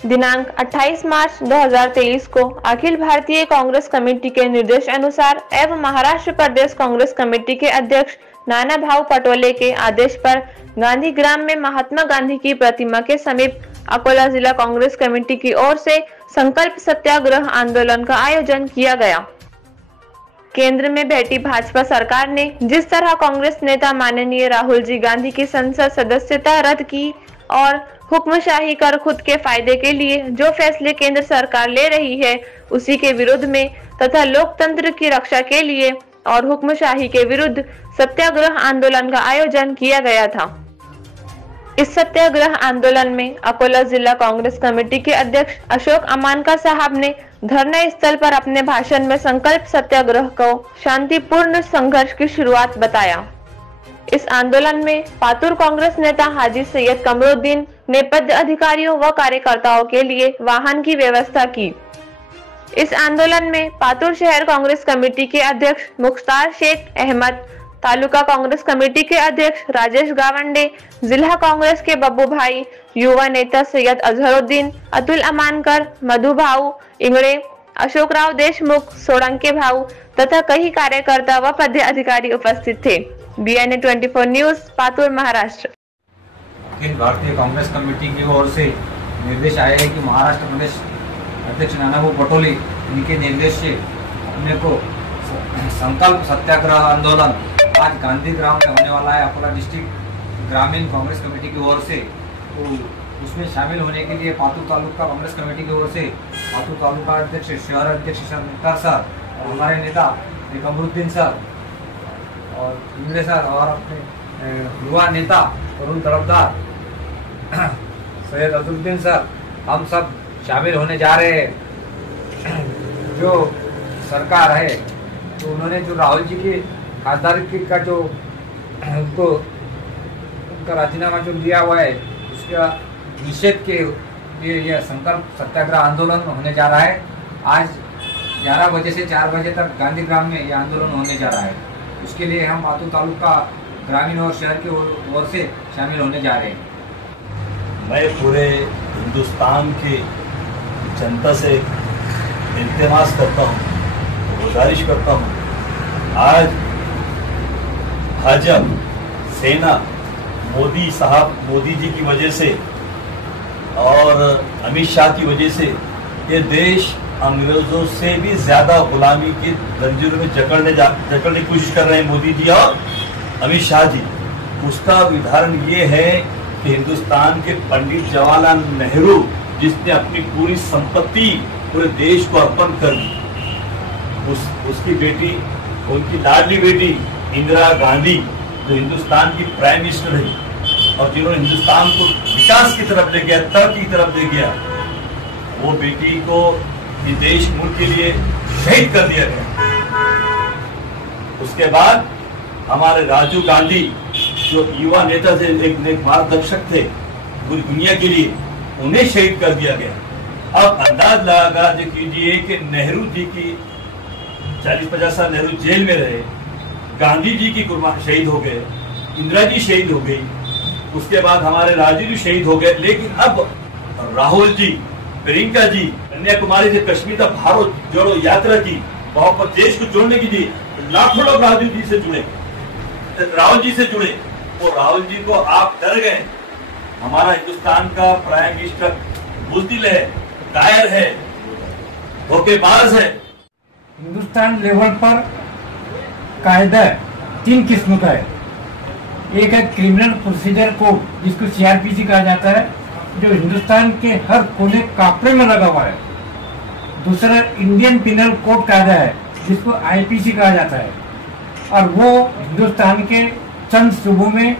दिनांक 28 मार्च 2023 को अखिल भारतीय कांग्रेस कमेटी के निर्देश अनुसार एवं महाराष्ट्र प्रदेश कांग्रेस कमेटी के अध्यक्ष नाना भाऊ पटोले के आदेश पर गांधी ग्राम में महात्मा गांधी की प्रतिमा के समीप अकोला जिला कांग्रेस कमेटी की ओर से संकल्प सत्याग्रह आंदोलन का आयोजन किया गया। केंद्र में बैठी भाजपा सरकार ने जिस तरह कांग्रेस नेता माननीय राहुल जी गांधी की संसद सदस्यता रद्द की और हुक्मशाही कर खुद के फायदे के लिए जो फैसले केंद्र सरकार ले रही है उसी के विरुद्ध में तथा लोकतंत्र की रक्षा के लिए और हुक्मशाही के विरुद्ध सत्याग्रह आंदोलन का आयोजन किया गया था। इस सत्याग्रह आंदोलन में अकोला जिला कांग्रेस कमेटी के अध्यक्ष अशोक अमानका साहब ने धरना स्थल पर अपने भाषण में संकल्प सत्याग्रह को शांतिपूर्ण संघर्ष की शुरुआत बताया। इस आंदोलन में पातुर कांग्रेस नेता हाजी सैयद कमरुद्दीन ने पद अधिकारियों व कार्यकर्ताओं के लिए वाहन की व्यवस्था की। इस आंदोलन में पातुर शहर कांग्रेस कमेटी के अध्यक्ष मुख्तार शेख अहमद, तालुका कांग्रेस कमेटी के अध्यक्ष राजेश गावंडे, जिला कांग्रेस के बब्बू भाई, युवा नेता सैयद अजहरुद्दीन, अतुल अमानकर, मधु भाऊ इंगड़े, अशोक राव देशमुख, सोलंके भाऊ तथा कई कार्यकर्ता व पदाधिकारी उपस्थित थे। BNA 24 news, Patur, Maharashtra. Akhil Bharatiya Congress committee की ओर से निर्देश आया है कि महाराष्ट्र प्रदेश अध्यक्ष नाना भाऊ पटोले इनके निर्देश से अपने को संकल्प सत्याग्रह आंदोलन आज गांधी ग्राम में होने वाला है अकोला डिस्ट्रिक्ट ग्रामीण कांग्रेस कमेटी की ओर से। तो उसमें शामिल होने के लिए पातुर तालुका कांग्रेस कमेटी की ओर से पातुर तालुका अध्यक्ष, शहर अध्यक्ष मुख्तार सर और हमारे नेता कमरुद्दीन सर और इंगड़े सर और अपने युवा नेता तरुण तरफदार सैयद अजहरुद्दीन सर, हम सब शामिल होने जा रहे हैं। जो सरकार है तो उन्होंने जो राहुल जी की खासदारी का जो उनका राजीनामा जो दिया हुआ है उसका निषेध के लिए यह संकल्प सत्याग्रह आंदोलन होने जा रहा है। आज 11 बजे से 4 बजे तक गांधी ग्राम में यह आंदोलन होने जा रहा है। उसके लिए हम पातुर तालुका ग्रामीण और शहर की ओर से शामिल होने जा रहे हैं। मैं पूरे हिंदुस्तान की जनता से इल्तिमास करता हूँ, गुजारिश करता हूँ, आज भाजपा सेना मोदी जी की वजह से और अमित शाह की वजह से ये देश अंग्रेजों से भी ज्यादा गुलामी की जंजीरों में जकड़ने की कोशिश कर रहे हैं मोदी जी और अमित शाह जी। उसका उदाहरण ये है कि हिंदुस्तान के पंडित जवाहरलाल नेहरू जिसने अपनी पूरी संपत्ति पूरे देश को अर्पण कर दी, उसकी बेटी, उनकी लाडली बेटी इंदिरा गांधी जो हिंदुस्तान की प्राइम मिनिस्टर है और जिन्होंने हिंदुस्तान को विकास की तरफ ले गया, तरक्की की तरफ ले गया, वो बेटी को इस देश मुल्क के लिए शहीद कर दिया गया। उसके बाद हमारे राजीव गांधी जो युवा नेता थे, एक मार्गदर्शक थे पूरी दुनिया के लिए, उन्हें शहीद कर दिया गया। अब अंदाज लगा कीजिए कि नेहरू जी की 40-50 साल नेहरू जेल में रहे, गांधी जी की शहीद हो गए, इंदिरा जी शहीद हो गई, उसके बाद हमारे राजीव जी शहीद हो गए, लेकिन अब राहुल जी, प्रियंका जी कन्याकुमारी से कश्मीर तक भारत जोड़ो यात्रा की, वहां पर देश को जोड़ने की थी। लाखों लोग राहुल जी से जुड़े, राहुल जी से जुड़े, और राहुल जी को आप डर गए। हमारा हिंदुस्तान का प्राइम मिनिस्टर बुज़दिल है, कायर है, धोखेबाज है। हिंदुस्तान लेवल पर कायदा 3 किस्म का है। एक है क्रिमिनल प्रोसीजर कोड जिसको CRPC कहा जाता है, जो हिंदुस्तान के हर कोने कापड़े में लगा हुआ है। दूसरा इंडियन पिनल कोड कायदा है जिसको IPC कहा जाता है, और वो हिंदुस्तान के चंद सूबों में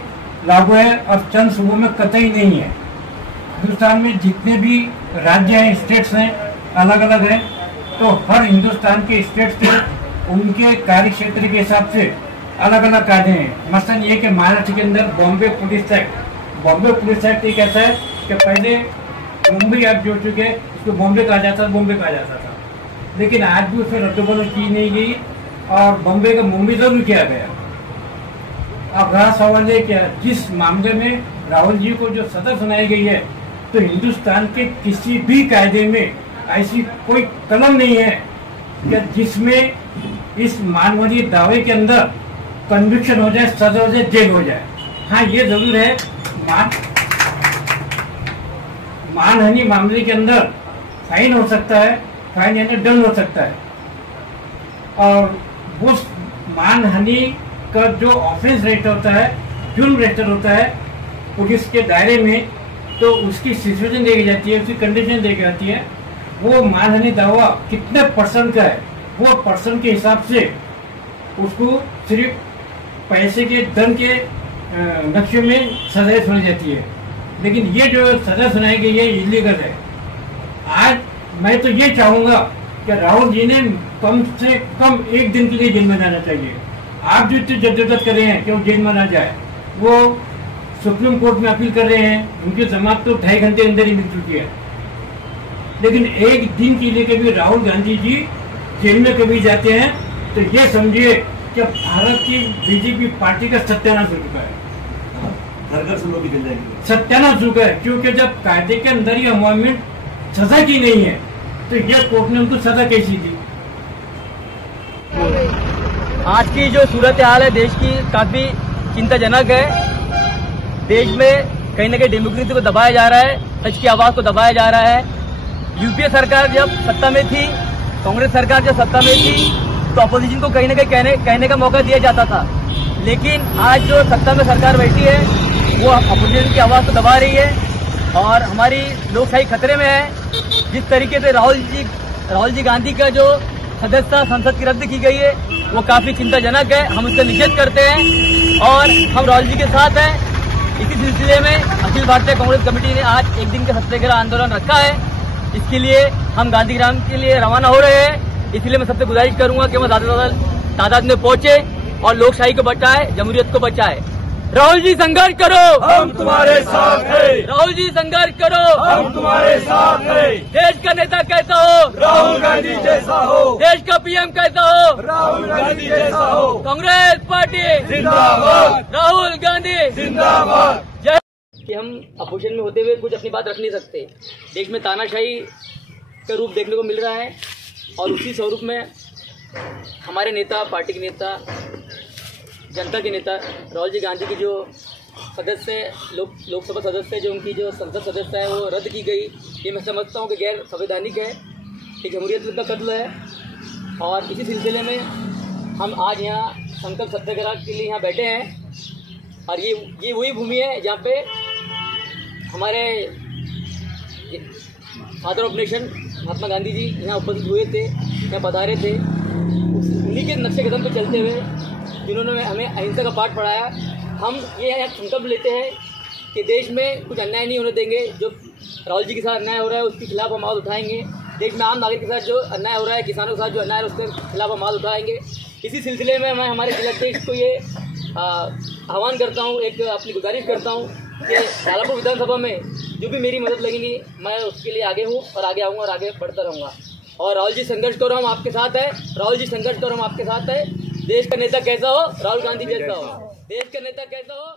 लागू है और चंद सूबों में कतई नहीं है। हिंदुस्तान में जितने भी राज्य हैं, स्टेट्स हैं, अलग अलग हैं, तो हर हिंदुस्तान के स्टेट्स के उनके कार्य क्षेत्र के हिसाब से अलग अलग कायदे हैं। मसलन ये कि महाराष्ट्र के अंदर बॉम्बे पुलिस एक्ट एक ऐसा है कि पहले मुंबई एक्ट जो चुके उसको बॉम्बे कहा जाता था, लेकिन आज भी उसमें रद्दबदल की नहीं गई और बॉम्बे का मुंबई जरूर किया गया। अब रहा सवाल है कि जिस मामले में राहुल जी को जो सजा सुनाई गई है तो हिंदुस्तान के किसी भी कायदे में ऐसी कोई कलम नहीं है कि जिसमें इस मानवीय दावे के अंदर कन्विक्शन हो जाए, सजा हो जाए, जेल हो जाए। हाँ, ये जरूर है, मानहानि मामले के अंदर फाइन हो सकता है, फाइन यानी दंड हो सकता है, और उस मानहानि का जो ऑफेंस रेट होता है, जुर्म रेट होता है पुलिस के दायरे में, तो उसकी सिचुएशन देखी जाती है, उसकी कंडीशन देखी जाती है। वो मानहानि दावा कितने परसेंट का है, वो परसेंट के हिसाब से उसको सिर्फ पैसे के दंड के नक्शे में सजा सुनाई जाती है। लेकिन ये जो सजा सुनाई गई है इलीगल है। आज मैं तो ये चाहूंगा कि राहुल जी ने कम से कम 1 दिन के लिए जेल में जाना चाहिए। आप जो इतनी जद्दोजहद कर रहे हैं कि वो जेल में ना जाए, वो सुप्रीम कोर्ट में अपील कर रहे हैं, उनकी जमानत तो 2.5 घंटे अंदर ही मिल चुकी है। लेकिन 1 दिन के लिए कभी राहुल गांधी जी जेल में कभी जाते हैं तो ये समझिए कि भारत की बीजेपी पार्टी का सत्यानाश हो चुका है, घर से लोग निकल जाएंगे, सत्यानाश हो चुका है। क्योंकि जब कायदे के अंदर ही अमेंडमेंट सजा की नहीं है तो ये कोर्ट ने उनको सजा कैसी दी। आज की जो सूरत हाल है देश की काफी चिंताजनक है। देश में कहीं न कहीं डेमोक्रेसी को दबाया जा रहा है, सच की आवाज को दबाया जा रहा है। यूपीए सरकार जब सत्ता में थी, कांग्रेस सरकार जब सत्ता में थी, तो अपोजिशन को कहीं न कहीं कहने का मौका दिया जाता था। लेकिन आज जो सत्ता में सरकार बैठी है वो अपोजिशन की आवाज को दबा रही है और हमारी लोकशाही खतरे में है। जिस तरीके से राहुल जी गांधी का जो सदस्यता संसद की रद्द की गई है वो काफी चिंताजनक है। हम उसका निषेध करते हैं और हम राहुल जी के साथ हैं। इसी सिलसिले में अखिल भारतीय कांग्रेस कमेटी ने आज 1 दिन का सत्याग्रह आंदोलन रखा है। इसके लिए हम गांधीग्राम के लिए रवाना हो रहे हैं। इसलिए मैं सबसे गुजारिश करूंगा कि हम ज्यादा तादाद में पहुंचे और लोकशाही को बचाए, जमहूरियत को बचाए। राहुल जी संघर्ष करो, हम तुम्हारे साथ हैं। राहुल जी संघर्ष करो, हम तुम्हारे साथ हैं। देश का नेता कैसा हो? राहुल गांधी जैसा हो। देश का पीएम कैसा हो? राहुल गांधी जैसा हो। कांग्रेस पार्टी जिंदाबाद, राहुल गांधी जिंदाबाद। जय। कि हम अपोजिशन में होते हुए कुछ अपनी बात रख नहीं सकते। देश में तानाशाही का रूप देखने को मिल रहा है और उसी स्वरूप में हमारे नेता, पार्टी के नेता, जनता के नेता राहुल जी गांधी की जो सदस्य लोकसभा सदस्य जो उनकी जो संसद सदस्य है वो रद्द की गई, ये मैं समझता हूँ कि गैर संवैधानिक है, ये जमहूरियत का कत्ल है। और इसी सिलसिले में हम आज यहाँ संकल्प सत्याग्रह के लिए यहाँ बैठे हैं और ये वही भूमि है जहाँ पे हमारे father of nation Mahatma Gandhi ji यहाँ उपस्थित हुए थे, यहाँ पधारे थे। उन्हीं के नक्शे कदम पर चलते हुए जिन्होंने हमें अहिंसा का पाठ पढ़ाया, हम ये संकल्प लेते हैं कि देश में कुछ अन्याय नहीं होने देंगे। जो राहुल जी के साथ अन्याय हो रहा है उसके खिलाफ हम आवाज़ उठाएंगे। देश में आम नागरिक के साथ जो अन्याय हो रहा है, किसानों के साथ जो अन्याय है उसके खिलाफ हम आवाज़ उठाएंगे। इसी सिलसिले में मैं हमारे जिलाध्यक्ष को ये आह्वान करता हूँ, एक अपनी गुजारिश करता हूँ कि झालापुर विधानसभा में जो भी मेरी मदद लगेगी मैं उसके लिए आगे हूँ और आगे आऊँगा और आगे बढ़ता रहूँगा। और राहुल जी संघर्ष करो, हम आपके साथ हैं। राहुल जी संघर्ष करो, हम आपके साथ हैं। देश का नेता कैसा हो? राहुल गांधी जैसा हो। देश का नेता कैसा हो?